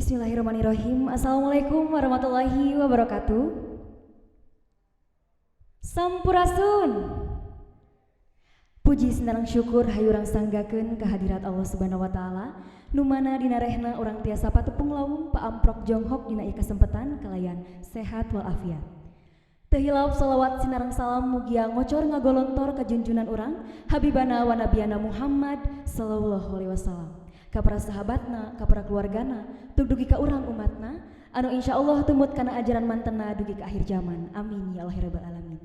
Bismillahirrahmanirrahim. Assalamualaikum warahmatullahi wabarakatuh. Sampurasun. Puji senarang syukur hayurang sanggakeun kehadirat Allah Subhanahu wa taala nu mana dina rehna urang tiasa patepung lawung paamprok jonghok dina ieu kasempatan kalayan sehat walafiat. Teu hilap shalawat sinareng salam mugia ngocor ngagolontor ka junjunan urang Habibana wa Nabiyana Muhammad sallallahu alaihi wasallam. Ka para sahabatna, ka para keluargana, tug dugi ka urang umatna, anu insyaallah tumut kana ajaran mantena dugi ka akhir zaman. Amin ya Allah ya rabbal alamin.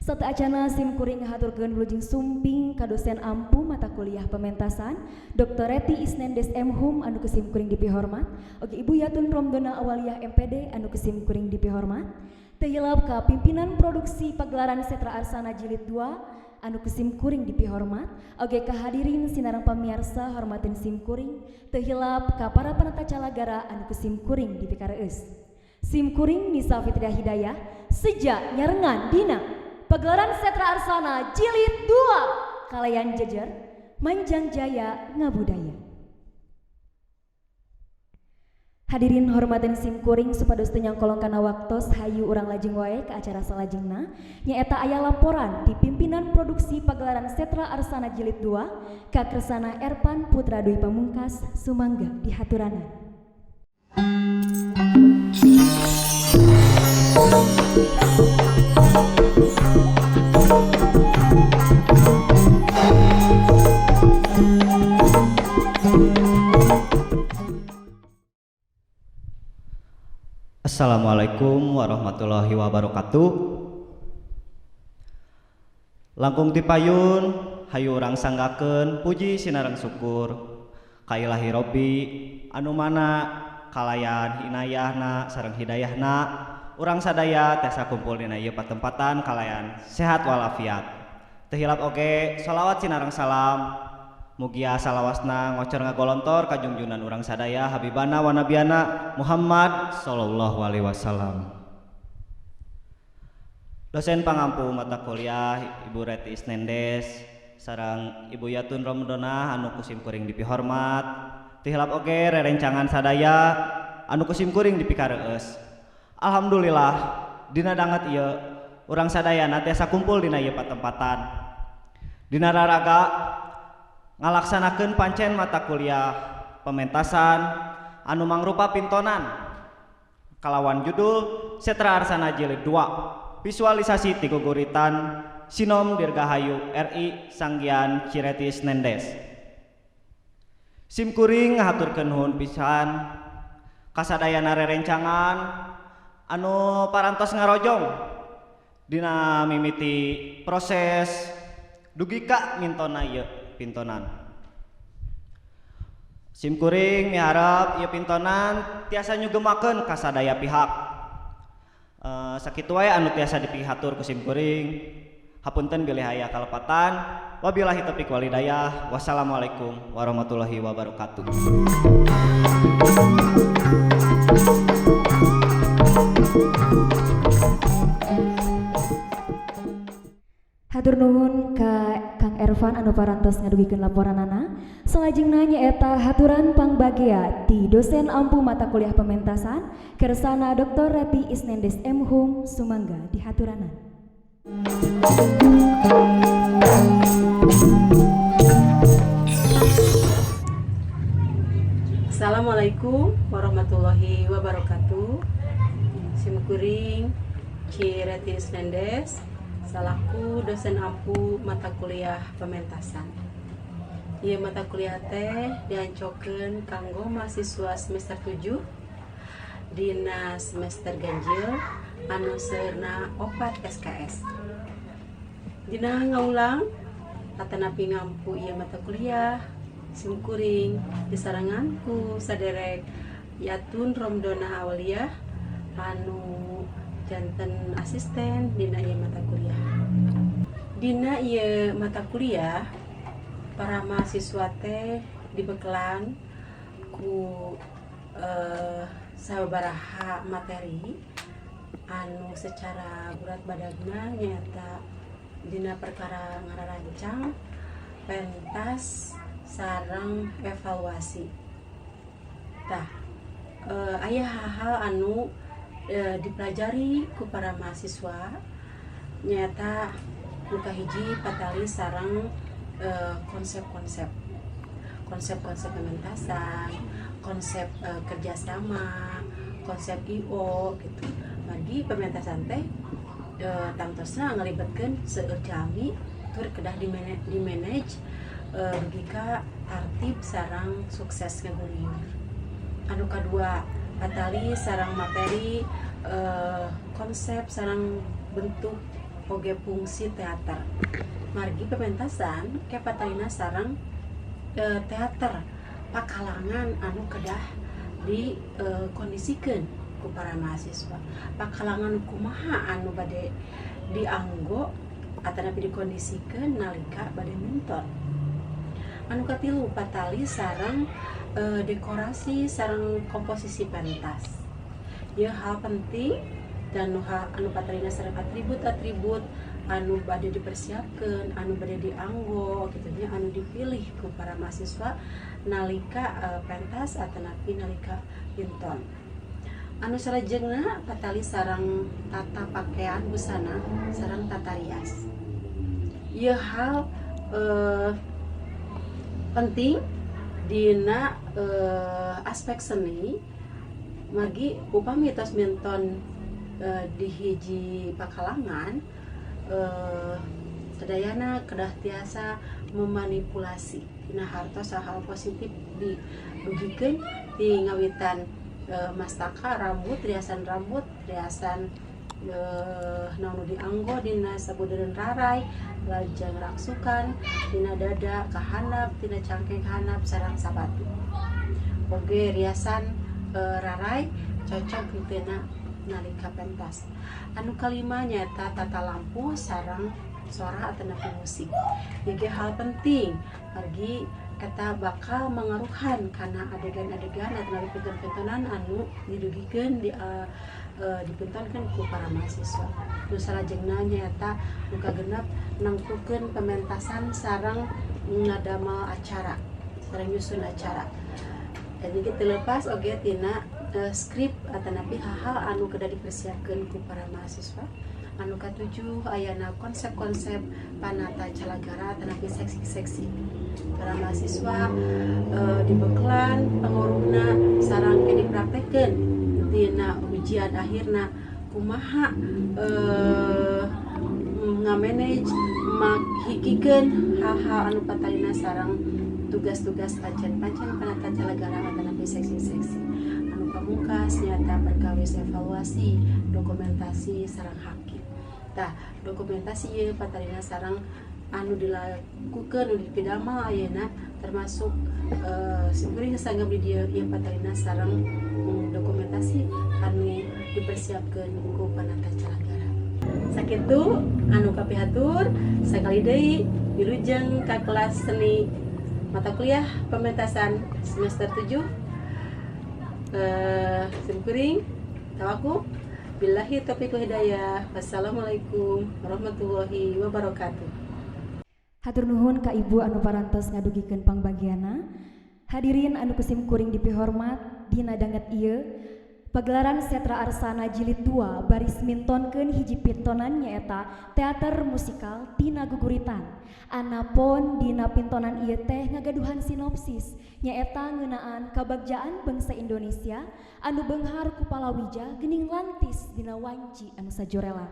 Sata acana sim kuring ngahaturkeun wilujeng sumping ka dosen ampu mata kuliah pementasan Dr. Reti Isnendes M. Hum anu kesim kuring dipihormat, oge Ibu Yatun Romdona Awaliyah MPD anu kesim kuring dipihormat. Teu hilap ka pimpinan produksi pagelaran Setra Arsana Jilid 2 anu kesim kuring dipihormat, oge kahadirin sinarang pamiarsa hormatin sim kuring, teu hilap ka para panata calagara anu kesim kuring dipikareus. Sim kuring Nisa Fitriah Hidayah sejak nyarengan dina pagelaran Setra Arsana Jilid 2 kalayan jejer manjang jaya ngabudaya. Hadirin hormatin sim kuring supados teu nyangkolong kana waktos hayu urang lajeng wae ke acara salajengna nyaeta aya laporan ti pimpinan produksi pagelaran Setra Arsana Jilid 2 ka Kresana Erpan Putra Dwi Pamungkas sumangga dihaturanan. Assalamualaikum warahmatullahi wabarakatuh. Langkung ti payun hayu urang sanggakeun puji sinareng syukur ka Ilahi Robbi anu mana kalayan inayahna sareng hidayahna urang sadaya tiasa kumpul dina ieu patempatan kalayan sehat walafiat. Teu hilap oge shalawat sinareng salam mugia salawasna ngocor ngagolontor ka junjunan urang sadaya Habibana wa Nabiyana Muhammad sallallahu alaihi wasallam. Dosen pangampu mata kuliah Ibu Reti Isnendes sareng Ibu Yatun Romdona anu kusim kuring dipihormat. Teu hilap oge rerencangan sadaya anu kusim kuring dipikareus. Alhamdulillah dina danget ieu urang sadayana tiasa kumpul dina ieu patempatan. Dina raraga ngalaksanakeun pancen mata kuliah pementasan anu mangrupa pintonan kalawan judul Setra Arsana Jilid 2 visualisasi ti guguritan Sinom Dirgahayu RI Sanggian Cireti Isnendes. Sim kuring ngahaturkeun nuhun pisan kasadayana rerencangan anu parantos ngarojong dina mimiti proses dugi ka mintona ieu pintonan. Sim kuring miharap ieu pintonan tiasa nyugemakeun ka sadaya pihak. Sakitu wae anu tiasa dipihatur ku sim kuring. Hapunten bilih aya kalepatan. Wabillahi taufiq wal hidayah. Wassalamualaikum warahmatullahi wabarakatuh. Hatur nuhun ka Kang Ervan anu parantos ngadugikeun laporanana. Salajengna nyaeta haturan pangbagea ti dosen ampu mata kuliah pementasan Kersana Dr. Reti Isnendes M. Hum sumangga dihaturanan. Assalamualaikum warahmatullahi wabarakatuh. Sim kuring Ci Reti Isnendes salaku dosen ampu mata kuliah pementasan. Ieu mata kuliah teh diancokeun kanggo mahasiswa semester 7 dina semester ganjil anu seueurna 4 SKS. Dina ngaulang atanapi ngampu ieu mata kuliah simkuring disarangan ku saderek Yatun Romdona Auliah anu janten asisten dina ieu mata kuliah. Dina ieu mata kuliah para mahasiswa teh dibekelan ku sabaraha materi anu secara berat badanna nyata dina perkara ngararancang, pentas, sareng evaluasi. Tah, aya hal-hal anu dipelajari ku para mahasiswa nyata luka hiji patali sareng konsep-konsep pementasan, konsep kerjasama, konsep IO gitu. Bagi pementasan teh tangtosna ngalibatkeun seueur jalmi tur kedah di manage logika tertib sareng sukses ngagulir. Anu kadua patali sareng materi konsep sareng bentuk oge fungsi teater. Margi pementasan ke patalina sareng teater pakalangan anu kedah di kondisikeun ku para mahasiswa. Pakalangan kumaha anu bade dianggo atanapi dikondisikeun nalika bade nonton. Anu katilu patali sareng dekorasi sareng komposisi pentas. Ieu hal penting dan anu patalina sareng atribut-atribut anu bade dipersiapkeun, anu bade dianggo gitu nya, anu dipilih ku para mahasiswa nalika pentas atanapi nalika pinton. Anu salajengna patali sareng tata pakaian busana sareng tata rias. Ieu hal penting dina aspek seni magi upami tos minton di hiji pakalangan sedayana kedah tiasa memanipulasi dina hartos hal positif didugikeun di ngawitan mastaka rambut, riasan naon dianggo dina sabudeureun rarai, lajang raksukan dina dada kahandap, dina cangkeng handap sareng sabatu. Oge riasan rarai cocok ditena nalika pentas. Anu kalima nyata tata lampu sareng suara atanapi musik. Ieu hal penting margi eta bakal mengaruhan kana adegan-adegan atanapi pinton-pintonan anu didugikeun dipintonkeun ku para mahasiswa. Nu salajengna nyata nu kagenep nangtukeun pementasan sareng ngadamel acara sareng nyusun acara. Jadi kita lepas oge tina skrip atanapi hal-hal anu kedah dipersiapkeun ku para mahasiswa. Anu katujuh ayana konsep-konsep panata calagara atanapi seksi-seksi. Para mahasiswa dibekelan pangurungna sareng ke dipraktekeun dina ujian akhirna kumaha ngamanage maghikikeun hal-hal anu patalina sareng tugas-tugas pancen-pancen panata calagara atanapi seksi-seksi. Anu pamungkas nyata perkawis evaluasi, dokumentasi sareng hakim. Tah, dokumentasi ieu patalina sareng anu dilakukeun anu dipidamel ayeuna termasuk simkuring sanggam di dieu ieu patalina sareng dokumentasi anu dipersiapkeun ku panata calagara. Sakitu anu kapihatur sakali deui wilujeng ka kelas seni mata kuliah pementasan semester 7 simkuring tawaku billahi taufiq wal hidayah. Wassalamualaikum warahmatullahi wabarakatuh. Hatur nuhun ka Ibu anu parantos ngadugikeun pangbagiana. Hadirin anu kusimkuring dipihormat dina danget ieu pagelaran Setra Arsana Jilid 2 baris mintonkeun hiji pintonan nyaeta teater musikal tina guguritan. Anapun dina pintonan ieu teh ngagaduhan sinopsis nyaeta ngeunaan kabagjaan bangsa Indonesia anu beunghar ku palawija geuning lantis dina wanci anu sajorela.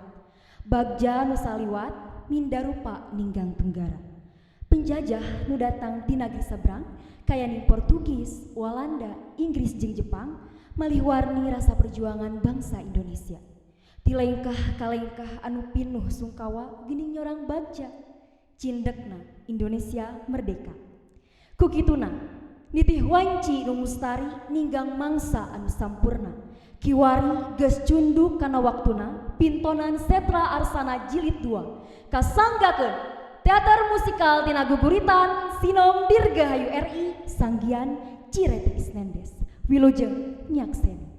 Bagja nu saliwat minda rupa ninggang tenggara. Penjajah nu datang ti negeri seberang kayaning Portugis, Walanda, Inggris jeung Jepang malih warni rasa perjuangan bangsa Indonesia. Ti lengkah kalengkah anu pinuh sungkawa geuning nyorang bagja cindekna Indonesia merdeka. Kukituna nitih wanci nu mustari ninggang mangsa anu sampurna. Kiwari geus cunduk kana waktuna pintonan Setra Arsana Jilid 2 kasanggakeun teater musikal tina guguritan Sinom Dirgahayu RI sanggian Cirete Isnendes Wilujeng Nyakseni.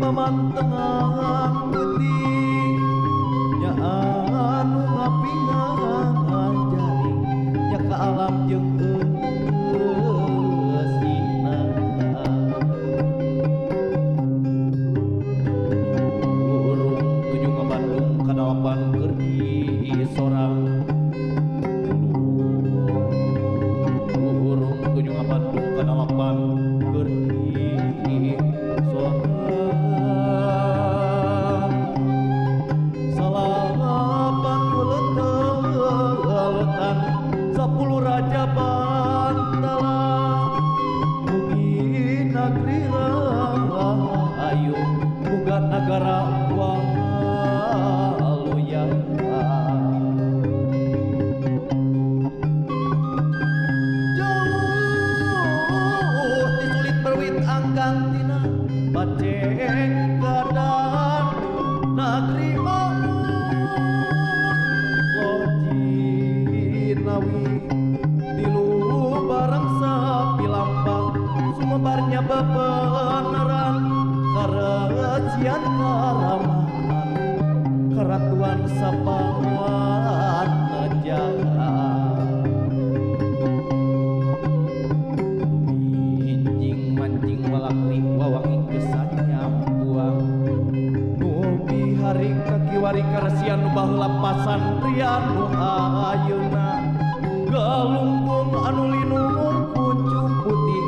Pamantengan putih nya anu ngapingan jaring nya ka alam jeung eusina urung tuju ka Bandung kadalapan keur di sorang urung tuju ka Bandung kadalapan keur di sorang Raja Bantala mugi negeri rahayu muga nagara waluya jauh disulit berwit angkang tina baceng gadan negeri Lojinawi sumebarnya bebeneran karecian karamahan keratuan sapawan negara minjing mancing walakli wawangi kesan nyampuang nubi hari kakiwari karesian nu baheula pasantrean nu ayeuna galunggung anu linung pucuk putih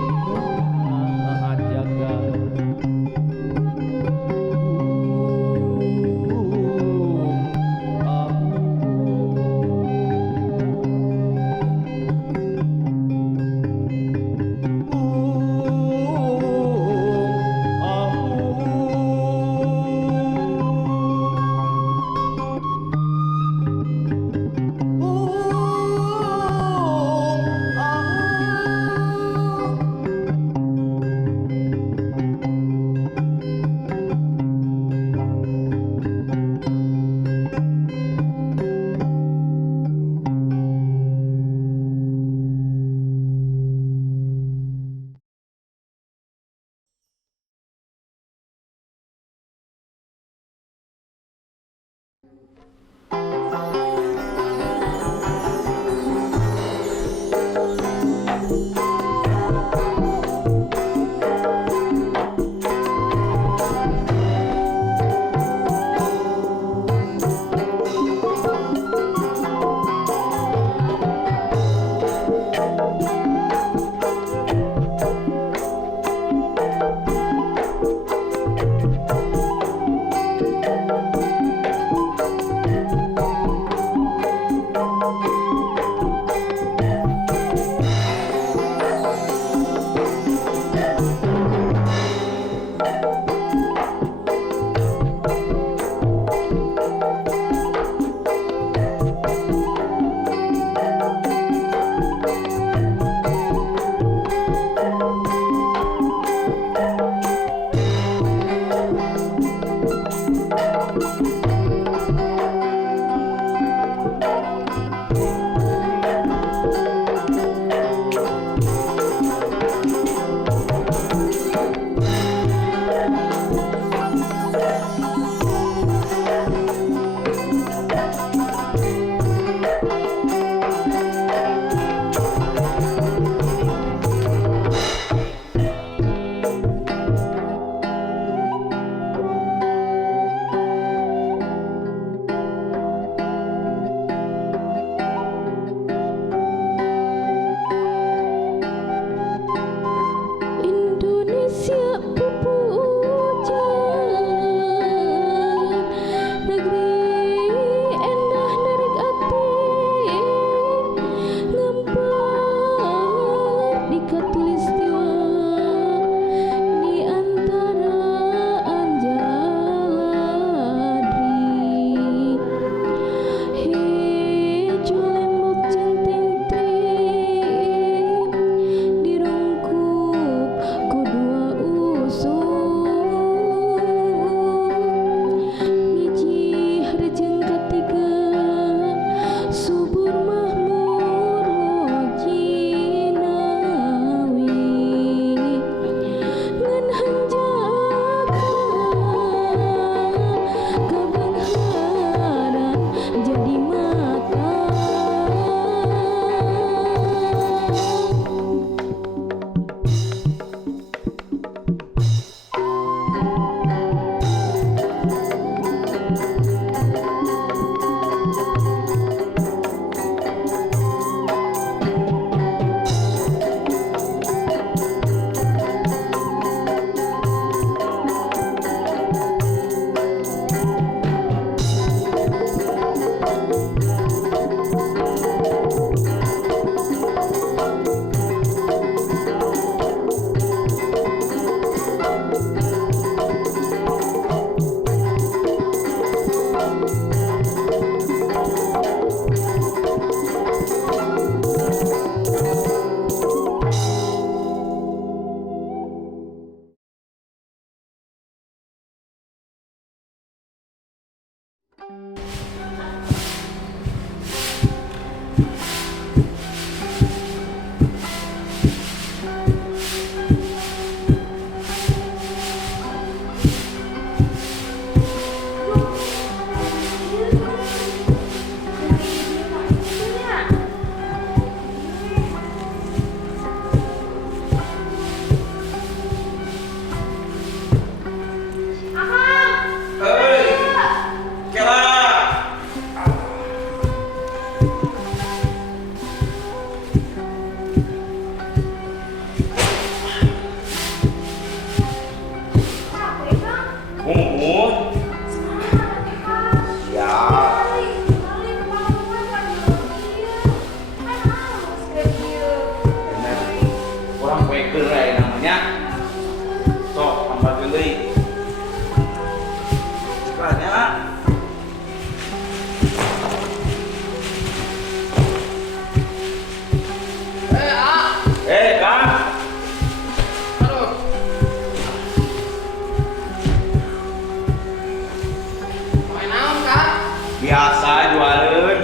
Biasa jualan.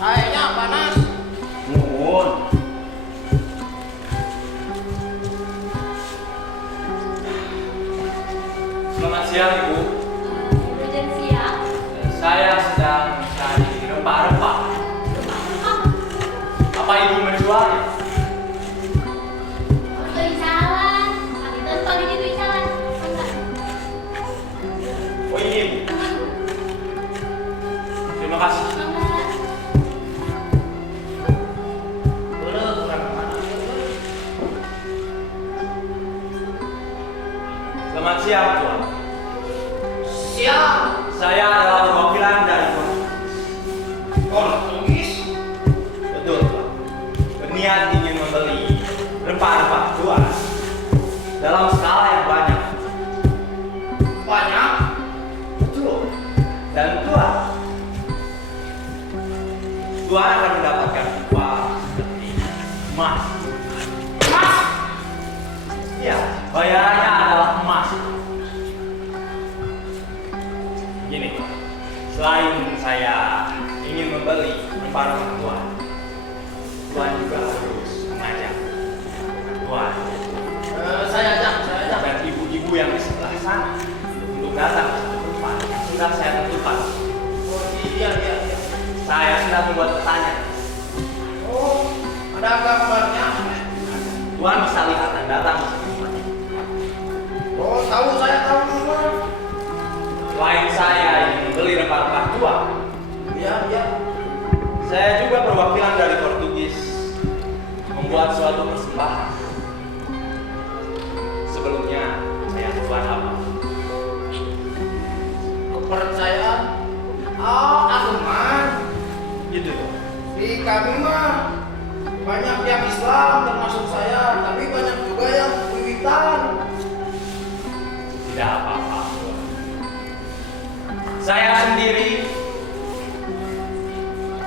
Kayaknya panas. Nuhun. Selamat siang, Ibu. Udah jam siang. Saya sedang mencari rempah-rempah. Apa Ibu menjualnya? Untuk isalan. Kami tonton ini tuh isalan. Enggak. Oh ini Ibu. Terima kasih. Enggak. Selamat siang, Tuan. Siap. Saya adalah perwakilan dari Portugis. Betul, Tuan. Berniat ingin membeli rempah-rempah Tuan dalam skala yang banyak. Banyak. Betul. Dan Tuan akan mendapatkan uang seperti emas. Mas. Ya, bayarannya adalah emas. Gini, selain saya ingin membeli rempah-rempah Tuan juga harus mengajak Tuan Saya ajak. dan ibu-ibu yang di sebelah sana untuk datang ke satu tempat yang sudah saya tentukan. Oh iya. Saya sudah membuat petanya. Oh, ada gambarnya. Tuan bisa lihat dan datang ke satu tempat. Oh, saya tahu semua. Selain saya ingin membeli rempah-rempah Tuan, Iya. saya juga perwakilan dari Portugis membuat suatu persembahan. Sebelumnya saya Tuan apa? Kepercayaan. Oh, ageman. Gitu tuh. Di kami mah banyak yang Islam termasuk saya, tapi banyak juga yang wiwitan. Tidak apa-apa. Saya sendiri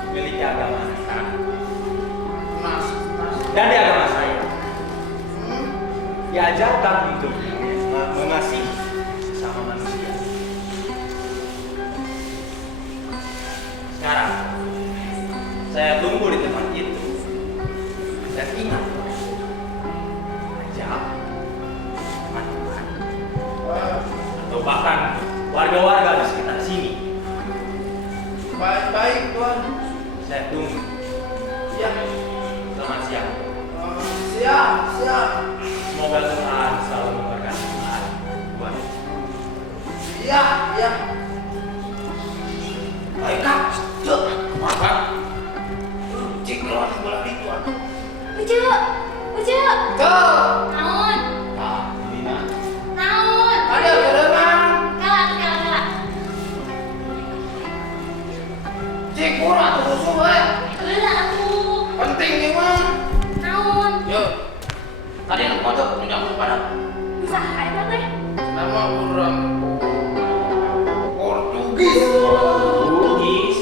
memiliki agama Nasrani. Mas. Dan di agama saya Hmm. diajarkan untuk mengasihi sesama manusia. Sekarang saya tunggu di tempat itu dan ingat ajak teman-teman atau bahkan warga-warga di sekitar sini. Baik, Tuan. Saya tunggu. Ya. Selamat siang. Siap. Semoga Tuhan selalu memberkati Tuhan. Iya. Baik, Kak. Cuk, apa? Cik keluar bola di Tuan. Ucu. Cuk. Naon. Nah, ini nah. Naon. Ada gerangan. Kalah. Cik kurang terus we. Kalah aku. Penting nih mah. Naon. Yuk. Tadi nak pojok menyambut pada Usaha eta teh. nama orang Portugis. Portugis.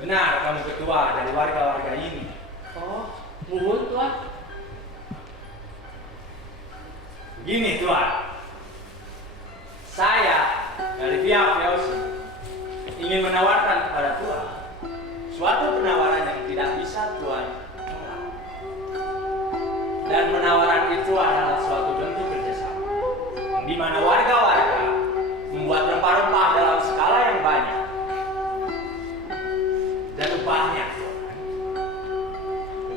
Benar, kamu ketua dari warga-warga ini. Oh, nuhun Tuan. Begini Tuan, saya dari pihak VOC ingin menawarkan kepada Tuan suatu penawaran yang tidak bisa Tuan tolak. Dan penawaran itu adalah suatu bentuk kerjasama, di mana warga-warga membuat rempah-rempah dalam skala yang banyak. Dan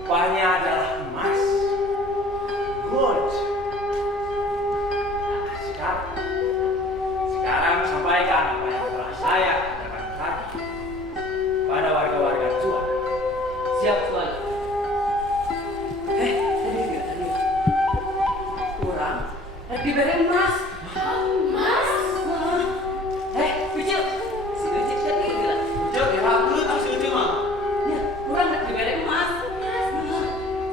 upahnya adalah emas, gold. Nah, sekarang sampaikan apa yang telah saya katakan tadi pada warga-warga Tuan. Siap Tuan. Tadi. Kurang. Diberi emas. Mas, Ucil. Si Ucil tadi gila. Ucil, ya dulu tahu si Ucil mah. Ya, kurang diberi emas.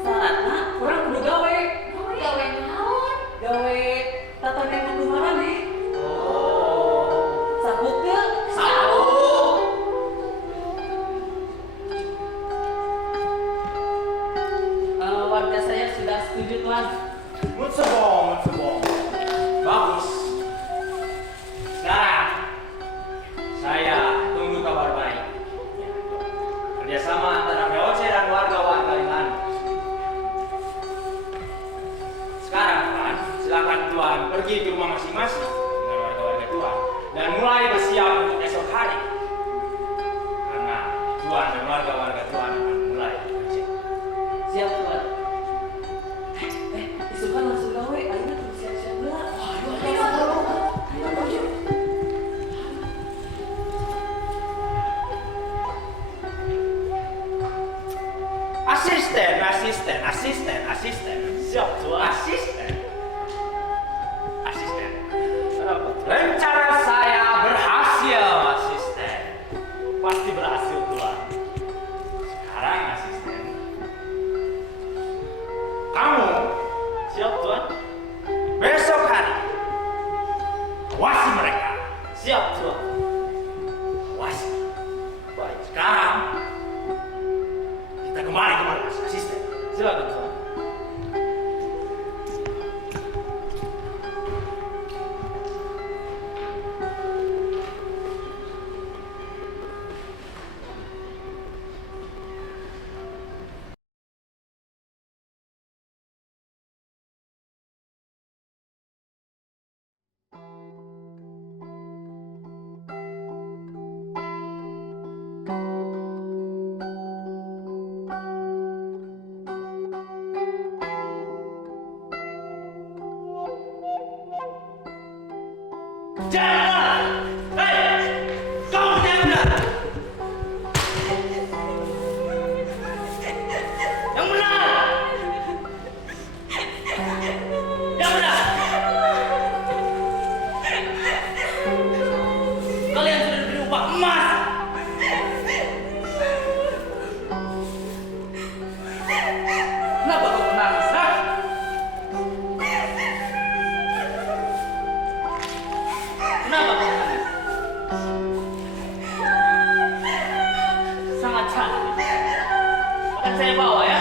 Salatna kurang kudu gawe. gawe naon? Gawe tata nemu kumaha nih. Oh, Sabuk teu? sabuk. Warga saya sudah setuju Tuan. Mut sebong. Bagus. Sekarang saya tunggu kabar baik. Kerjasama antara VOC dan warga-warga Ilan. Sekarang Tuan, silakan Tuan pergi ke rumah masing-masing dengan warga-warga Tuan dan mulai bersiap untuk esok hari. Karena Tuan dan warga-warga Tuan akan mulai bekerja. Siap Tuan. Besok kan langsung gawe. Ayo terus siap-siap lah. Ayo. Asisten. Siap Tuan. Asisten. Rencana saya berhasil, asisten. Pasti berhasil Tuan. Sekarang asisten. Kamu siap Tuan? Besok hari awasi mereka. Siap Tuan. Awasi. Baik. Sekarang kita kembali ke markas asisten. Silakan Tuan. Jangan! Hei! Kamu jangan! Yang benar! Yang benar! Kalian sudah diberi upah emas! Kenapa kau menangis? Kenapa saya bawa ya.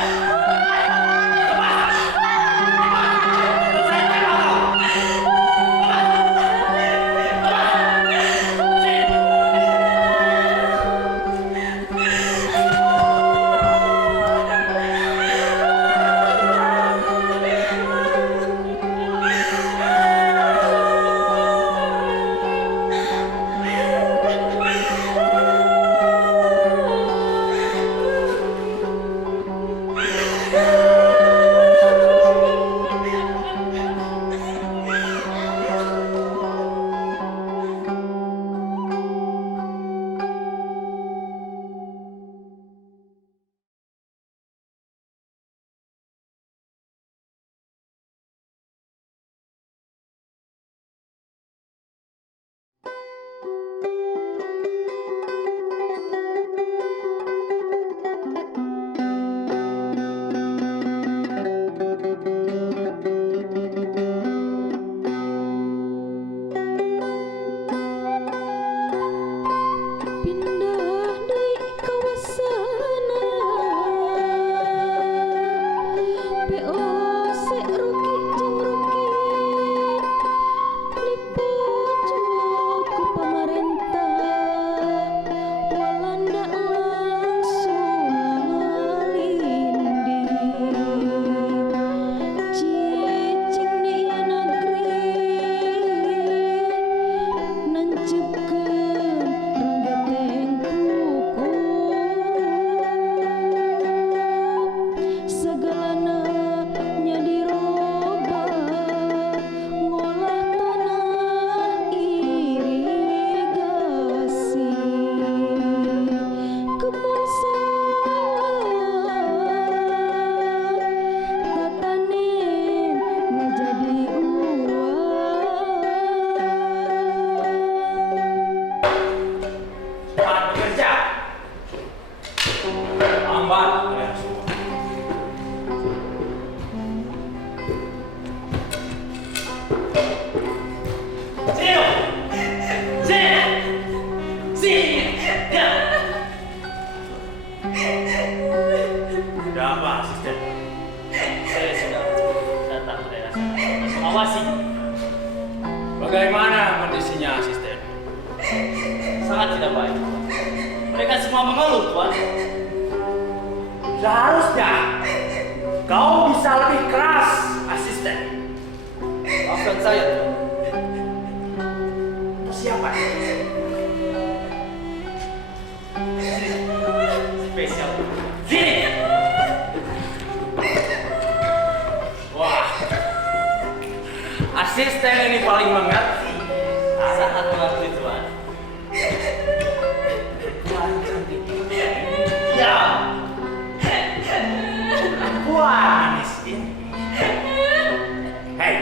Bagaimana kondisinya, asisten? Sangat tidak baik. Mereka semua mengeluh, Tuan. Seharusnya kau bisa lebih keras, asisten. Maafkan saya, Tuan. Siapa? Spesial. Sini. Wah, asisten ini paling mengerti. Sangat mengerti, Tuan. Ya, perempuan manis ini. Hei,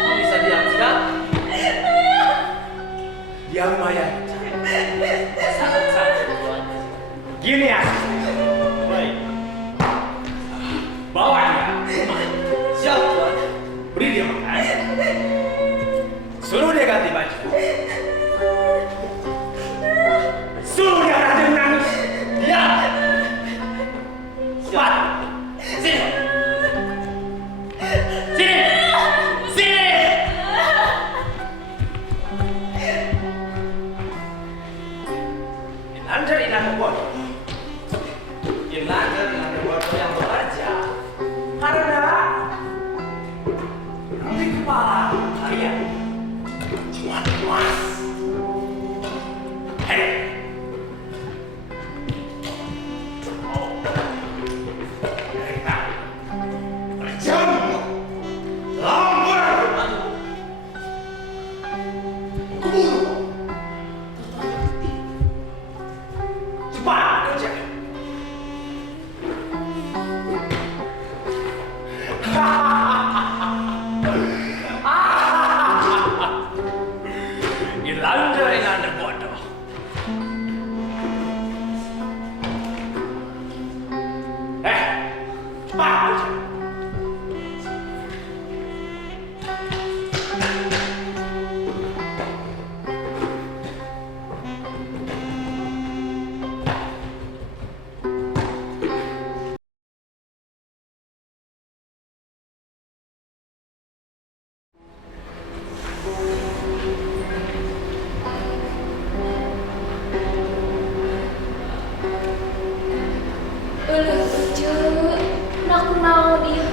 Kau bisa diam tidak? dia lumayan. Sangat cantik, Tuan. Gini asisten, Baik. bawa dia. Siap, Tuan. Beri dia makan. Suruh dia ganti baju. Suruh dia berhenti menangis. Dia. Cepat. Sini. Sini. Sini. Ilander bodoh. Ilander bodoh yang bekerja. Karena nanti kepala kalian cuma emas. Hei. Oh. Mereka berjamu. Lambat. Kubur. Cepat kerja. Ilander bodoh. Cepat kerja.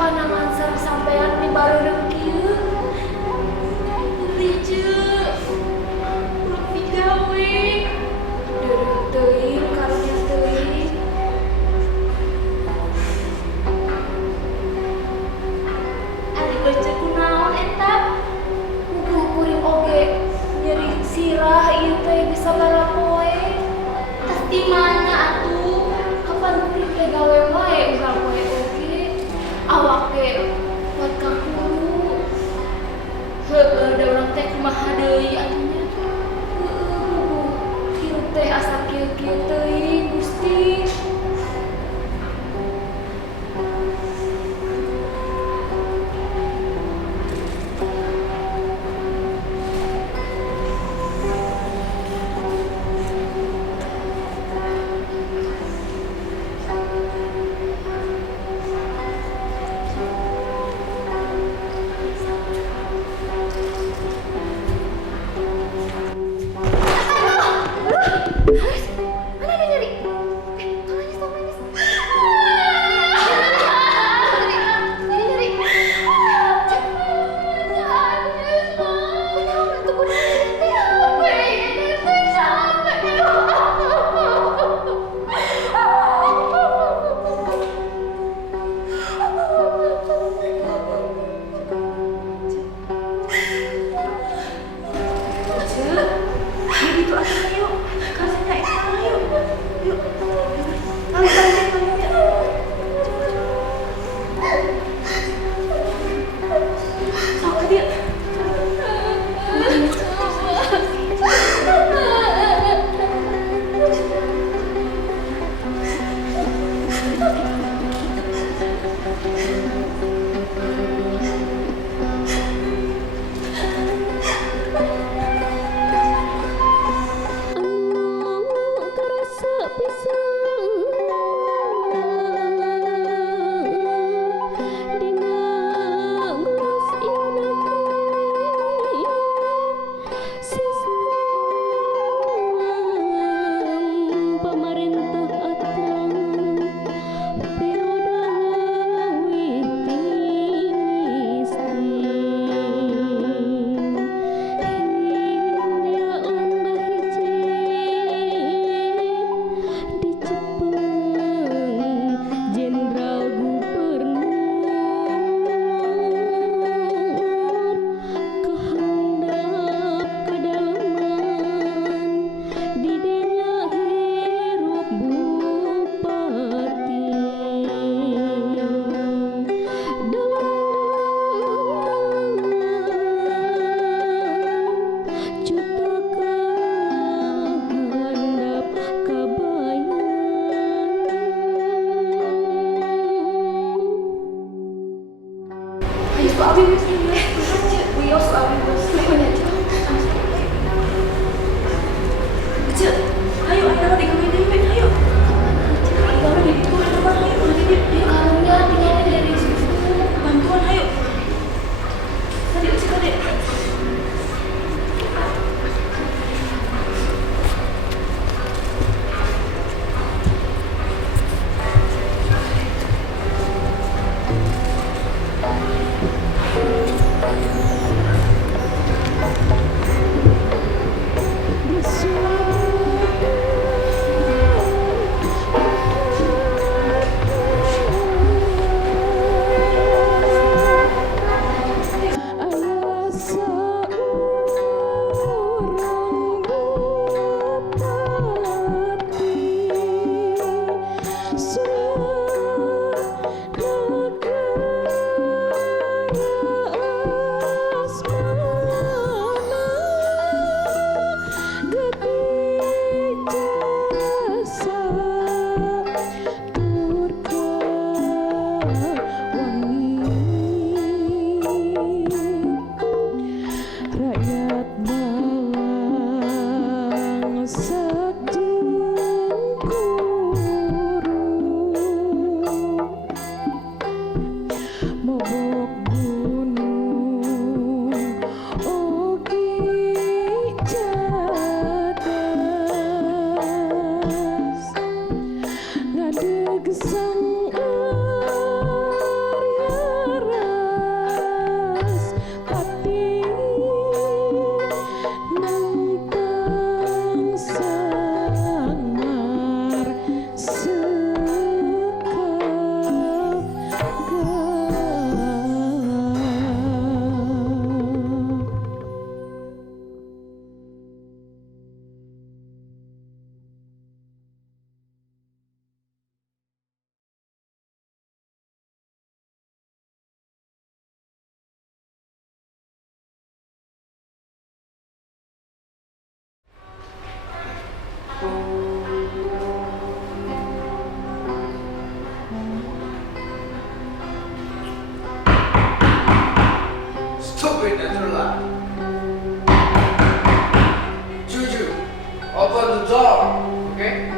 panangan sareng sampean di bareureuh kieu. Rice, urang pigawe. Deureut teuing karunya teuing. Ari ece kunaon eta? Kudu kuring oge nyeri sirah ieu teh bisa barapoe. Tas di mana atuh? Kapan kuring teh gawe wae urang poe oge. Awak ge buat kakuru. Heueuh da urang teh kumaha deui atunya? Heueuh, hirup teh asa kieu-kieu teuing Gusti. Mana ada nyeri? Tolongis. Nyeri. Kunaon atuh Begitu atuh ayo. Kasihnya ekstang ayo. Yuk. Ayo. Sok dia. Thank you. Stupid Netherlands. Juju, open the door, okay?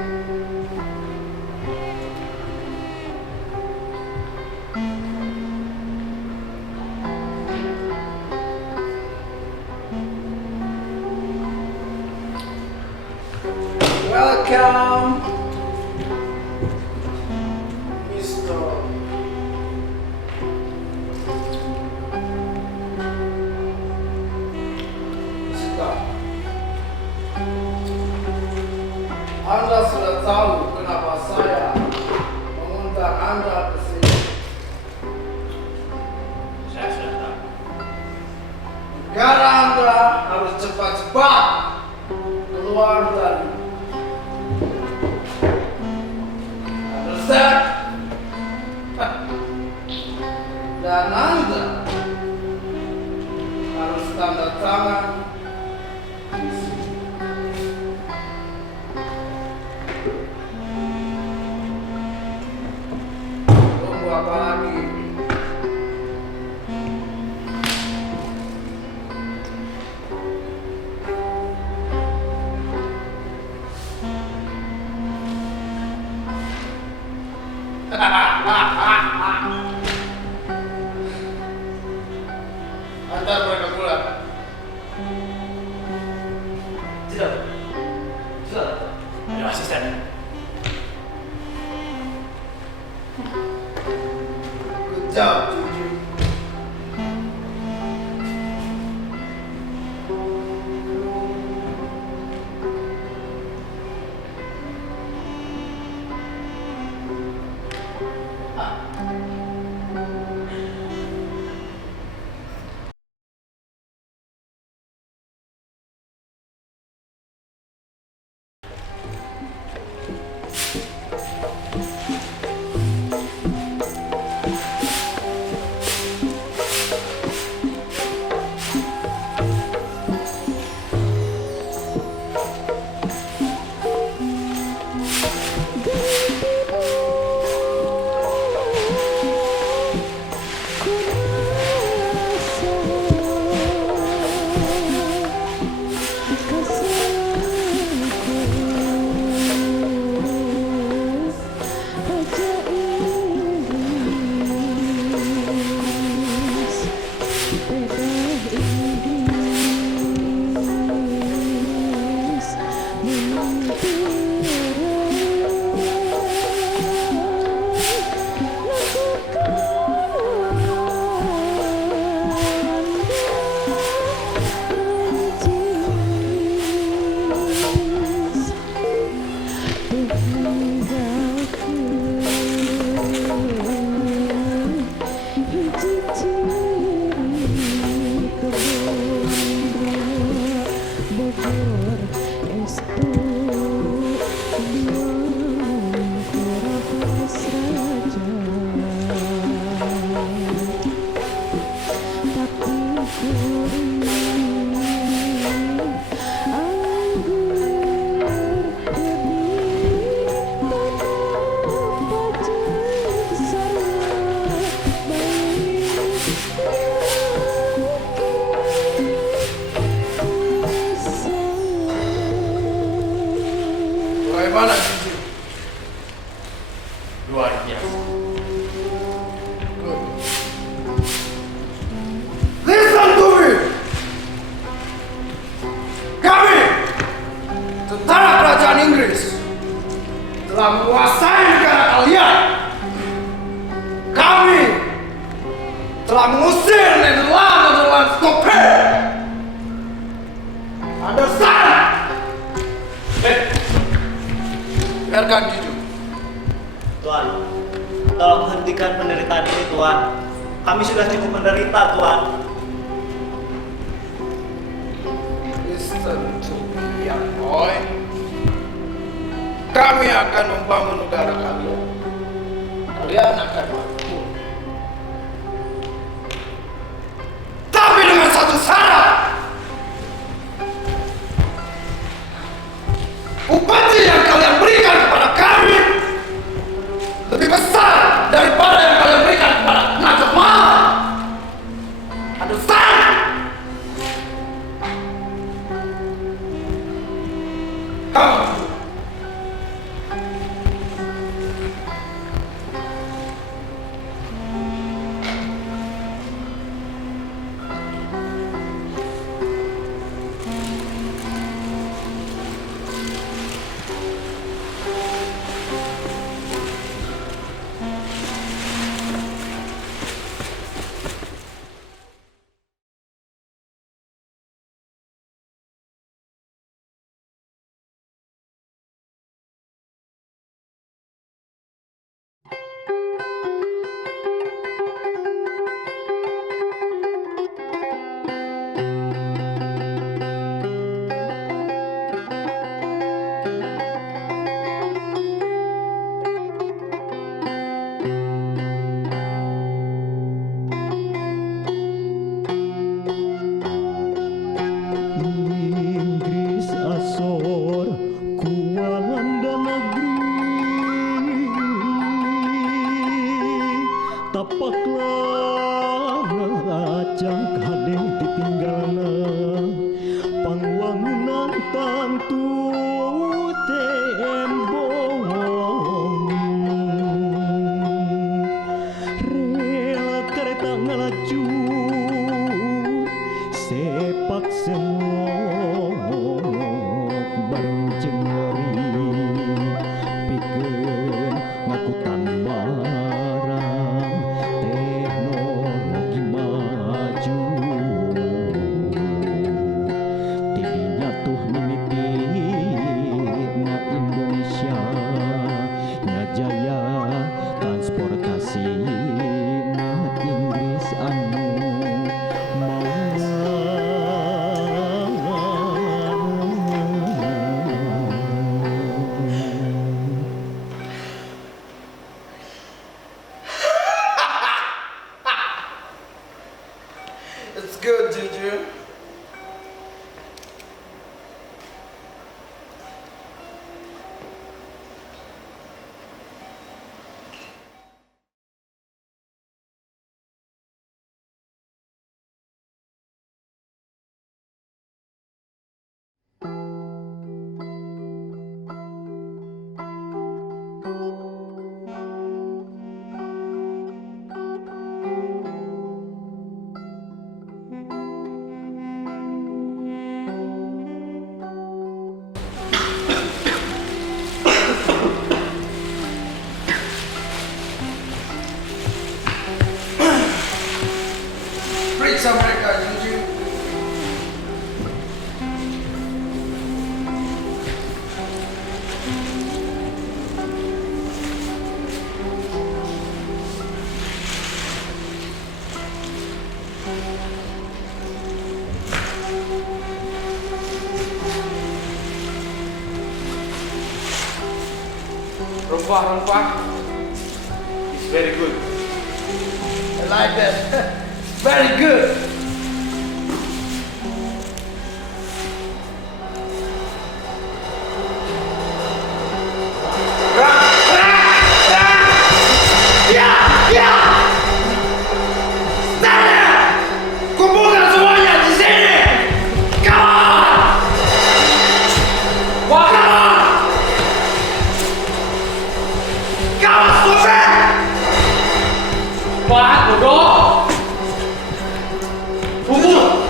Welcome, Mr. Sita. Anda sudah tahu kenapa saya mengundang Anda ke sini. Saya sudah tahu. Negara Anda harus cepat-cepat keluar dari. Understand? Dan Anda harus tanda tangan di sini. Tunggu apa lagi? Antar mereka pulang. Tidak. Sudah. Ayo asisten. Good job, Juju. Bagaimana Juju? Luar biasa. Good. Listen to me. Kami, tentara kerajaan Inggris, telah menguasai negara kalian. Kami telah mengusir Nederland Skopje. Understand? Biarkan Juju. Tuan, tolong hentikan penderitaan ini, Tuan. Kami sudah cukup menderita, Tuan. Listen to me, young boy. Kami akan membangun negara kalian. Kalian akan maju. Tapi dengan satu syarat. Bupati tapaklah ngajang kade ditinggalna pangwangunan tantu tembong rela kereta ngelaju sepak semok bareng jengeri pikeun ngakutan barang teknologi maju tidinya tuh mimipina Indonesia nyajaya transportasi na Inggris anu It's good, Juju. Periksa mereka, Juju. Rempah-rempah is very good. I like that. Very good. Kumpulkan semuanya di sini. Come on. Come on. Come on, stupid. Pak, bodoh. Kumpul.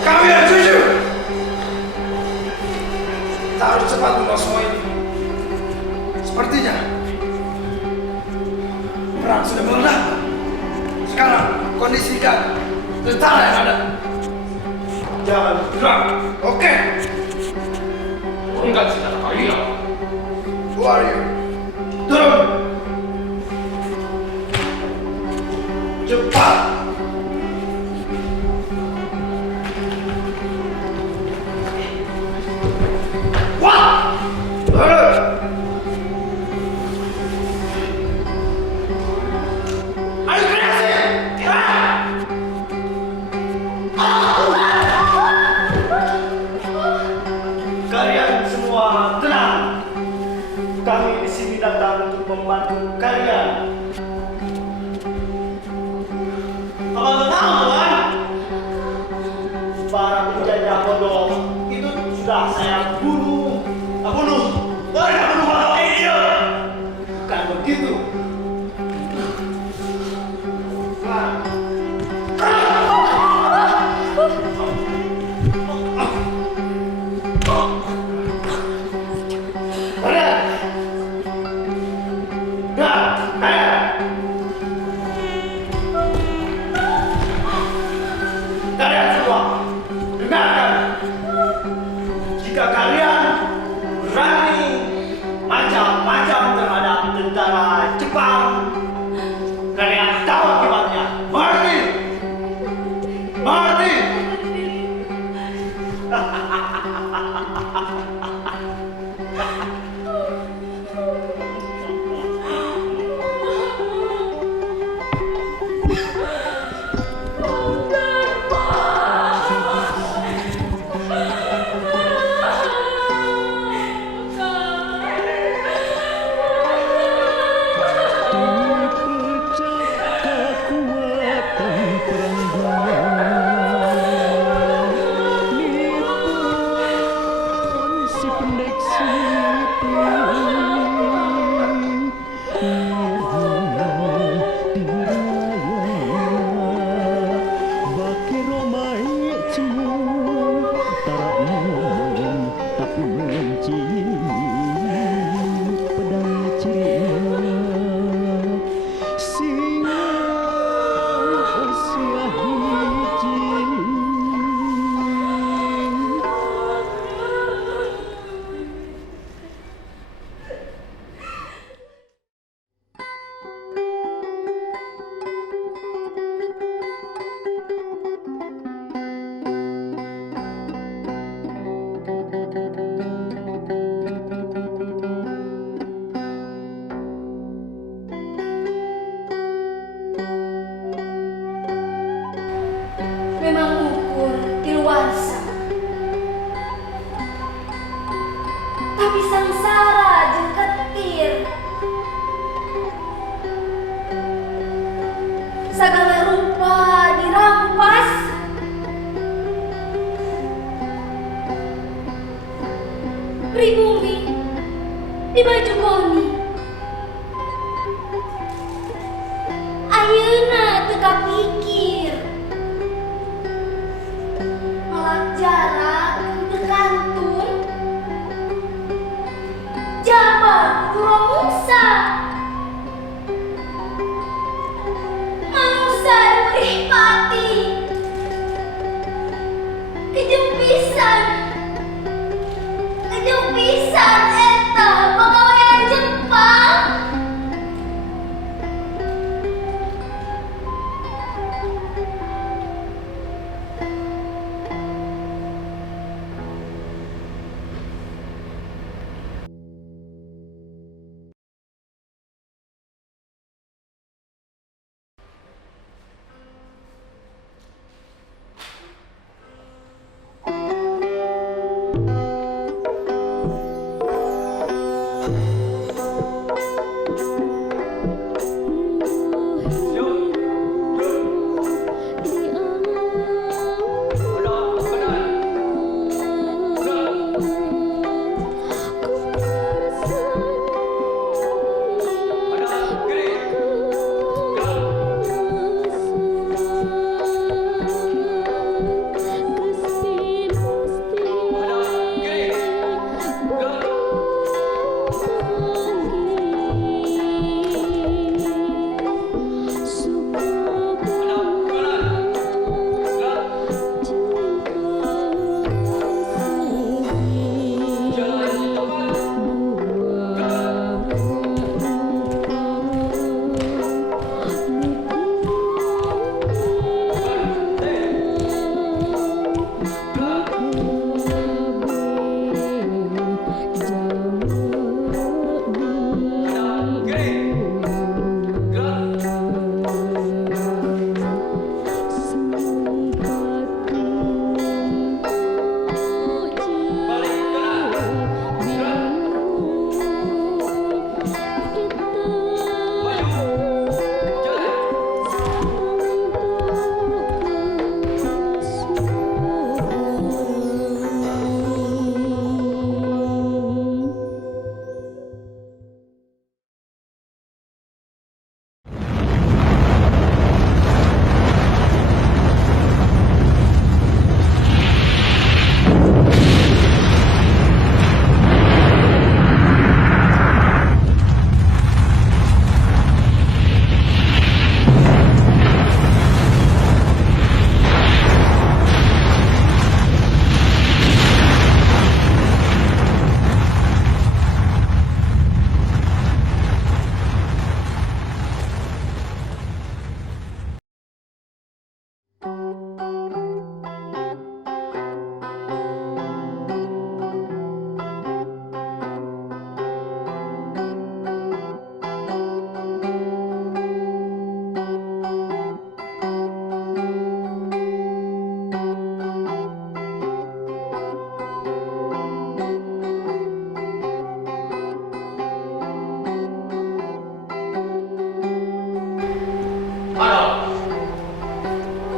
Kami yang jujur. Kita harus cepat membawa semua ini. Sepertinya perang sudah meledak. Sekarang kondisi dan tentara yang ada. Jangan gerak. Oke. Enggak sih kalian. Who are you? Turun. Cepat. Wah. Ayo kreasi. Kalian semua tenang. Kami di sini datang untuk membantu kalian. Kalau nggak tahu kan, para penjajah bodoh itu sudah saya bunuh. Mereka bunuh para ini. Bukan begitu. Nah, Abdi sangsara jeung ketir. Sagala rupa dirampas. Pribumi di baju goni. Ayeuna teu kapikir. Ngelak jarak teu kantun. Jabang kurang musa. Manusia diberi pati. Kejempisan eta pagawean Jepang.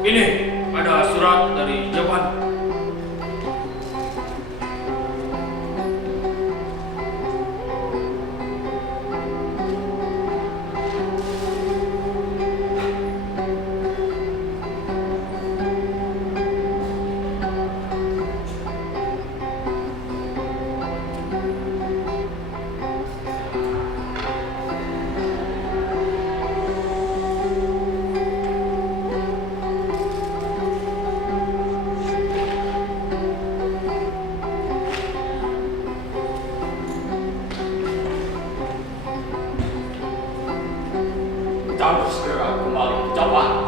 Ini ada surat dari Jepang. Kita harus segera kembali ke Jepang.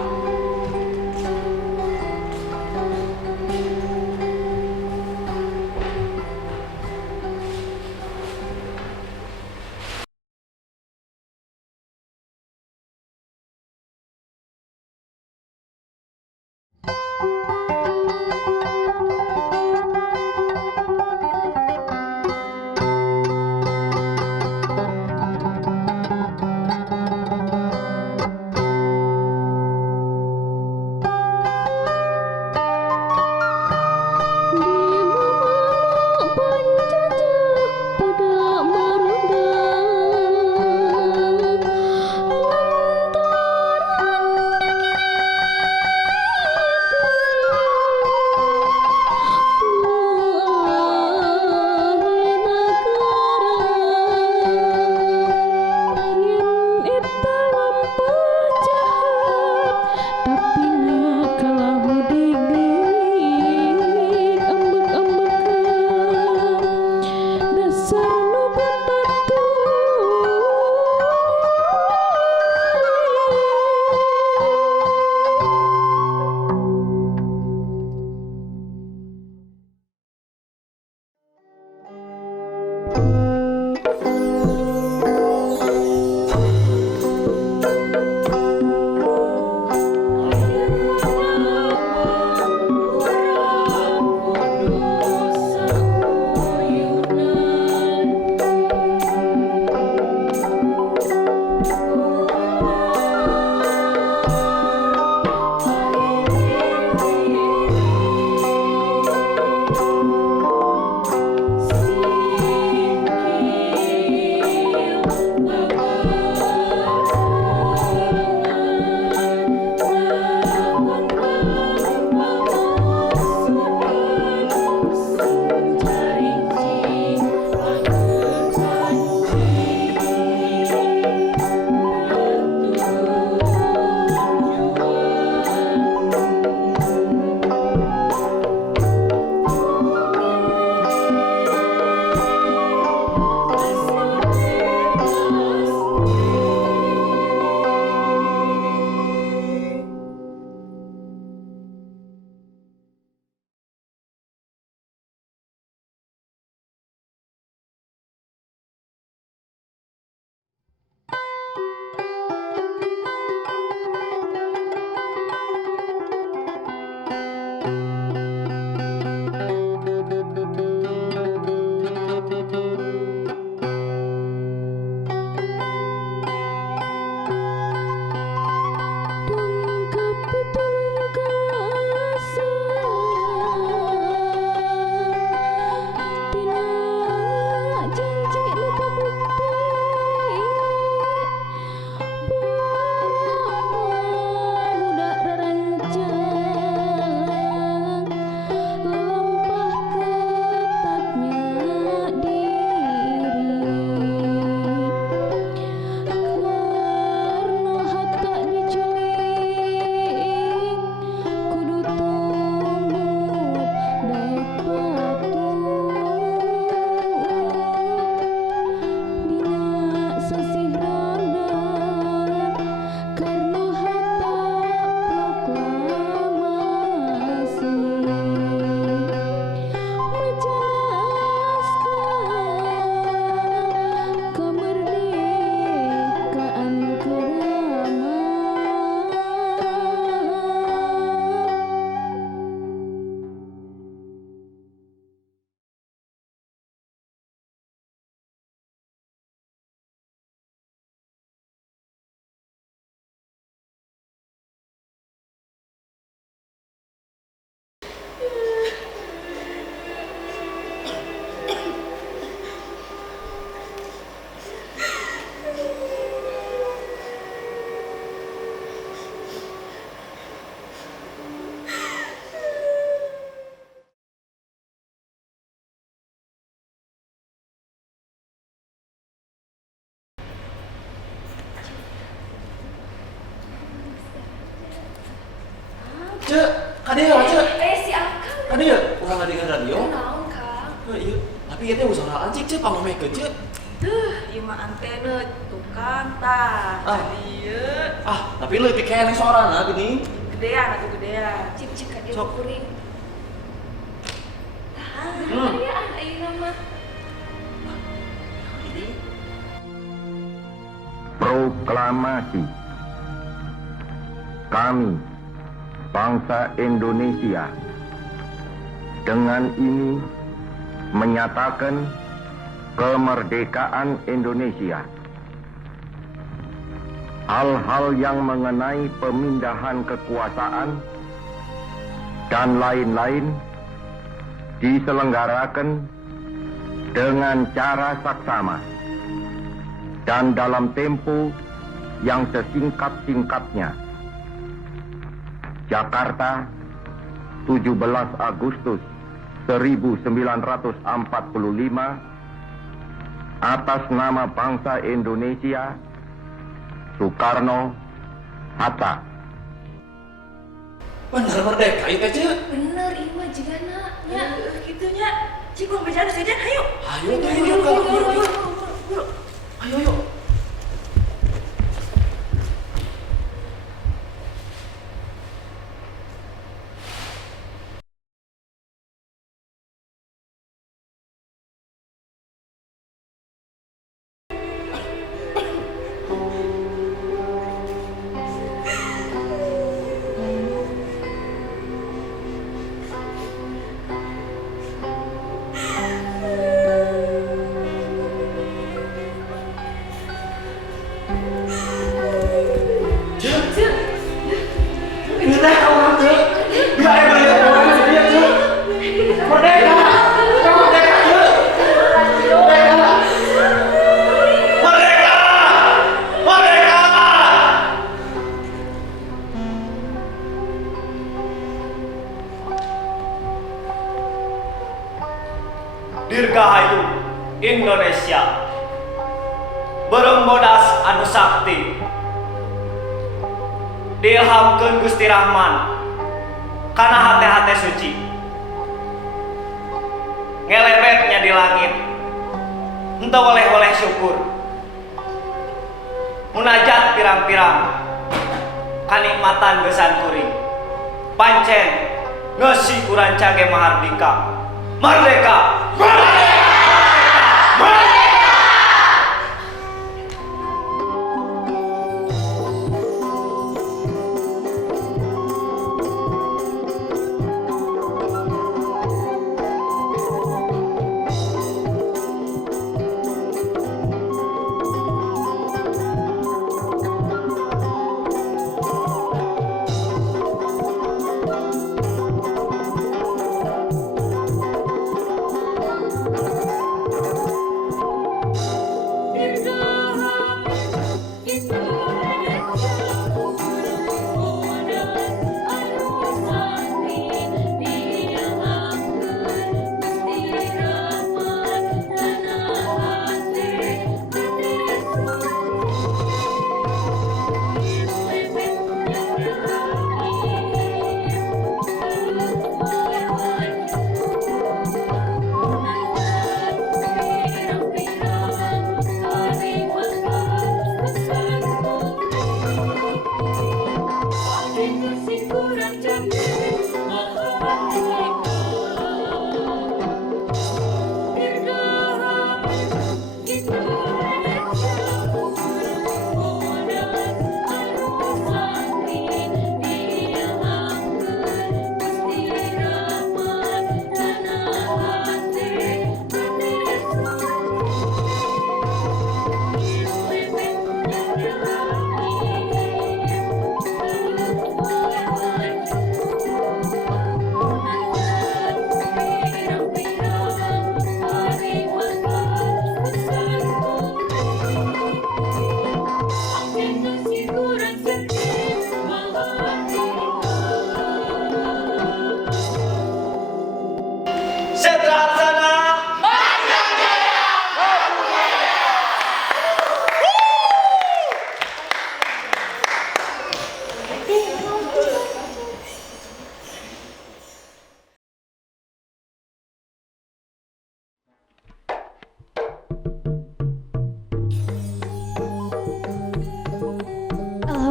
Cek, kadea cek. Si Akang. Kadea, urang ngadengeun radio. Naon, Kang? Iya, tapi ieu teh usaha anjing cek pamamekeun cek. Ieu mah antena tukang tah. Dieu. Tapi leutik keneh suarana geuning. Gedean atuh gedean. Cip ka dia Sok. kuring. Hmm. Iya, ayeuna mah. Proklamasi. Kami, bangsa Indonesia, dengan ini menyatakan kemerdekaan Indonesia. Hal-hal yang mengenai pemindahan kekuasaan dan lain-lain diselenggarakan dengan cara saksama dan dalam tempo yang sesingkat-singkatnya. Jakarta, 17 Agustus 1945, atas nama bangsa Indonesia, Soekarno Hatta. Bener merdeka ieu teh cek. Bener, ieu mah jigana. Ya, gitunya. Cik gua bejalan saja, ayo. Ayo teh yuk. Ayo yuk. Ini teh orang cek. Biar aya banyak orang dia cek. Merdeka. Merdeka cek. Merdeka. Merdeka. Merdeka. Dirgahayu Indonesia berembodas anu sakti diilhamkeun Gusti Rahman kana hate-hate suci ngelebetnya di langit henteu oleh-oleh syukur munajat pirang-pirang kanikmatan gesan kuring pancen ngeusi urang cage mahardika merdeka merdeka merdeka.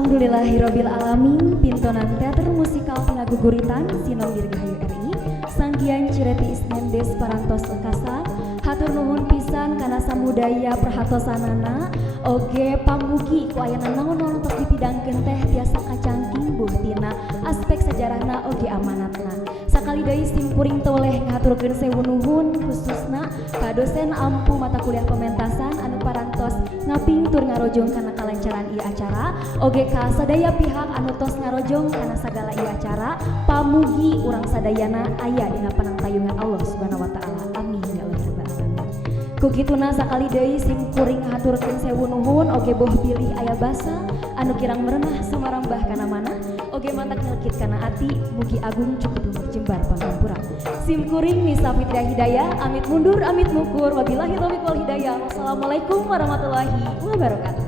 Alhamdulillahirabbil alamin. Pintonan teater musikal tina guguritan Sinom Dirgahayu RI Sanggian Cireti Isnendes parantos lekasa. Hatur nuhun pisan kana samudaya perhatosanana oge pamugi ku ayana naon-naon tos dipidangkeun teh tiasa kacangking buh tina aspek sejarahna oge amanatna. Sakali deui simkuring toleh ngaturkeun sewu nuhun khususna ka dosen ampu mata kuliah pementasan anu parantos ngapingtur ngarojong kana kalancaran ieu acara oge ka sadaya pihak anu tos ngarojong kana sagala ieu acara pamugi urang sadayana aya dina panangtayungan Allah Subhanahu wa taala. Amin ya Allah. Kukituna sakali deui simkuring haturkeun sewu nuhun oge boh pilih aya basa anu kirang merenah samarambah kana mana oge mantak nyelkit kana ati mugi agung cukup lumur jembar pangampura. Simkuring Nisa Fitria Hidayah amit mundur amit mukur wabillahi taufiq wal hidayah. Wassalamualaikum warahmatullahi wabarakatuh.